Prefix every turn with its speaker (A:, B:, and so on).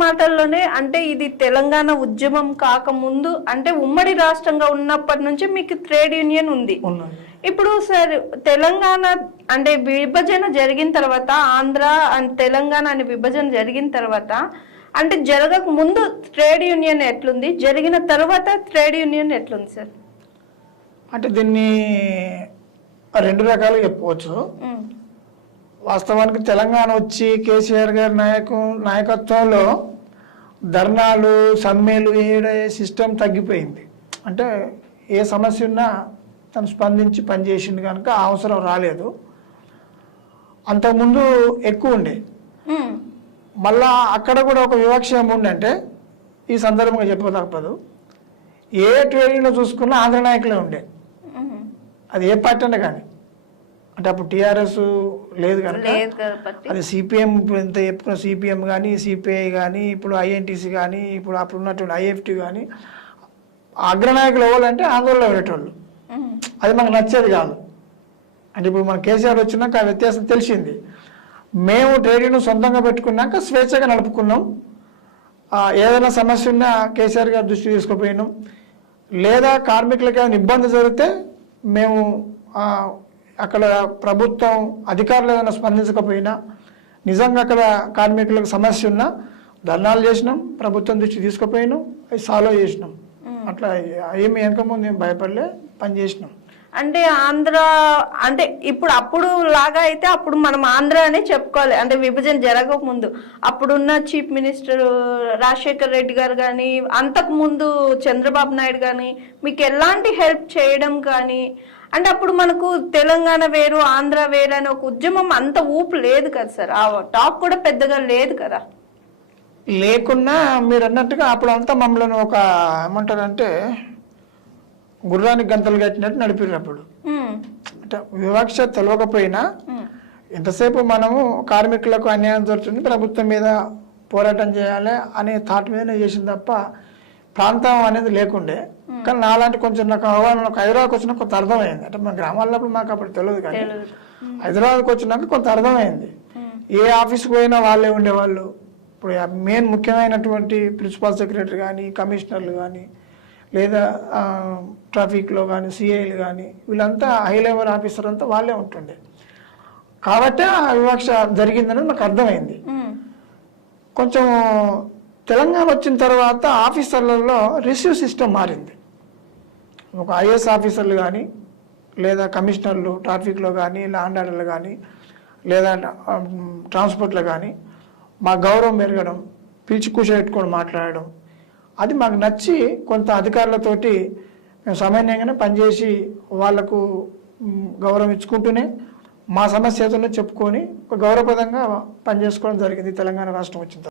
A: మాటల్లోనే అంటే ఇది తెలంగాణ ఉద్యమం కాకముందు అంటే ఉమ్మడి రాష్ట్రంగా ఉన్నప్పటి నుంచి మీకు ట్రేడ్ యూనియన్ ఉంది. ఇప్పుడు సార్ తెలంగాణ అంటే విభజన జరిగిన తర్వాత ఆంధ్ర అండ్ తెలంగాణ అనే విభజన జరిగిన తర్వాత అంటే జరగక ముందు ట్రేడ్ యూనియన్ ఎట్లుంది? జరిగిన తర్వాత ట్రేడ్ యూనియన్ ఎట్లుంది సార్?
B: అంటే దీన్ని రెండు రకాలుగా చెప్పుకోవచ్చు
A: ఉమ్,
B: వాస్తవానికి తెలంగాణ వచ్చి కేసీఆర్ గారి నాయకు నాయకత్వంలో ధర్నాలు సమ్మెలు వేయడే సిస్టమ్ తగ్గిపోయింది. అంటే ఏ సమస్య ఉన్నా తను స్పందించి పనిచేసింది కనుక అవసరం రాలేదు. అంతకుముందు ఎక్కువ ఉండే. మళ్ళా అక్కడ కూడా ఒక వివక్ష ఏముండంటే ఈ సందర్భంగా చెప్పదప్పదు ఏ ట్రేడింగ్లో చూసుకున్నా ఆంధ్ర నాయకులే ఉండే. అది ఏ పార్టీ అన్నా కానీ. అంటే అప్పుడు టీఆర్ఎస్ లేదు కనుక అది సిపిఎం ఇప్పుడు ఎంత చెప్పుకున్న సిపిఎం కానీ సిపిఐ కానీ ఇప్పుడు ఐఎన్టీసీ కానీ ఇప్పుడు అప్పుడు ఉన్నటువంటి ఐఎఫ్టీ కానీ అగ్రనాయకులు ఎవరంటే ఆందోళన
A: ఉమ్,
B: అది మనకు నచ్చేది కాదు. అంటే ఇప్పుడు మన కేసీఆర్ వచ్చినాక ఆ వ్యత్యాసం తెలిసింది. మేము ట్రేడింగ్ సొంతంగా పెట్టుకున్నాక స్వేచ్ఛగా నడుపుకున్నాం. ఏదైనా సమస్య ఉన్నా కేసీఆర్ గారు దృష్టి తీసుకుపోయినాం. లేదా కార్మికులకి ఏమైనా ఇబ్బంది జరిగితే మేము అక్కడ ప్రభుత్వం అధికారులు ఏదైనా స్పందించకపోయినా నిజంగా అక్కడ కార్మికులకు సమస్య ఉన్నా ధర్నాలు చేసినాం ప్రభుత్వం దృష్టి తీసుకుపోయినాం అవి సాల్వ్ చేసినాం. అట్లా ఏమి వెనక ముందు ఏం భయపడలే పని చేసినాం.
A: అంటే ఆంధ్ర అంటే ఇప్పుడు అప్పుడు లాగా అయితే అప్పుడు మనం ఆంధ్ర అనే చెప్పుకోవాలి. అంటే విభజన జరగక ముందు అప్పుడున్న చీఫ్ మినిస్టర్ రాజశేఖర్ రెడ్డి గారు కానీ అంతకు ముందు చంద్రబాబు నాయుడు కానీ మీకు ఎలాంటి హెల్ప్ చేయడం కానీ అంటే అప్పుడు మనకు తెలంగాణ వేరు ఆంధ్ర వేరు అనే ఒక ఉద్యమం అంత ఊపు లేదు కదా సార్. ఆ టాక్ కూడా పెద్దగా లేదు కదా.
B: లేకున్నా మీరు అన్నట్టుగా అప్పుడు అంతా మమ్మల్ని ఒక ఏమంటారంటే గుర్రానికి గంతలు కట్టినట్టు నడిపారు అప్పుడు. అంటే వివక్ష తెలియకపోయినా
A: ఉమ్,
B: ఎంతసేపు మనము కార్మికులకు అన్యాయం జరుగుతుంది ప్రభుత్వం మీద పోరాటం చేయాలి అనే థాట్ మీదనే చేసింది తప్ప ప్రాంతం అనేది లేకుండే కానీ నాలాంటి కొంచెం నాకు అవగాహన నాకు హైదరాబాద్కి వచ్చిన కొంత అర్థమైంది. అంటే మన గ్రామాల్లో మాకు అప్పుడు తెలియదు కానీ. హైదరాబాద్కి వచ్చినాక కొంత అర్థమైంది. ఏ ఆఫీస్కి పోయినా వాళ్ళే ఉండేవాళ్ళు. ఇప్పుడు మెయిన్ ముఖ్యమైనటువంటి ప్రిన్సిపల్ సెక్రటరీ కానీ కమిషనర్లు కానీ లేదా ట్రాఫిక్లో కానీ సిఐలు కానీ వీళ్ళంతా హై లెవెల్ ఆఫీసర్ అంతా వాళ్ళే ఉంటుండే. కాబట్టి ఆ వివక్ష జరిగిందని నాకు అర్థమైంది. కొంచెం తెలంగాణ వచ్చిన తర్వాత ఆఫీసర్లలో రిసీవ్ సిస్టమ్ మారింది ఒక ఐఏఎస్ ఆఫీసర్లు కానీ లేదా కమిషనర్లు ట్రాఫిక్లో కానీ ల్యాండ్ ఆర్డర్లు కానీ లేదా ట్రాన్స్పోర్ట్లో కానీ మా గౌరవం పెరగడం పిలిచి కూర్చోబెట్టుకొని మాట్లాడడం అది మాకు నచ్చి కొంత అధికారులతోటి మేము సమన్వయంగానే పనిచేసి వాళ్ళకు గౌరవం ఇచ్చుకుంటూనే మా సమస్య ఏదైనా చెప్పుకొని ఒక గౌరవప్రదంగా పనిచేసుకోవడం జరిగింది తెలంగాణ రాష్ట్రం వచ్చిన తర్వాత.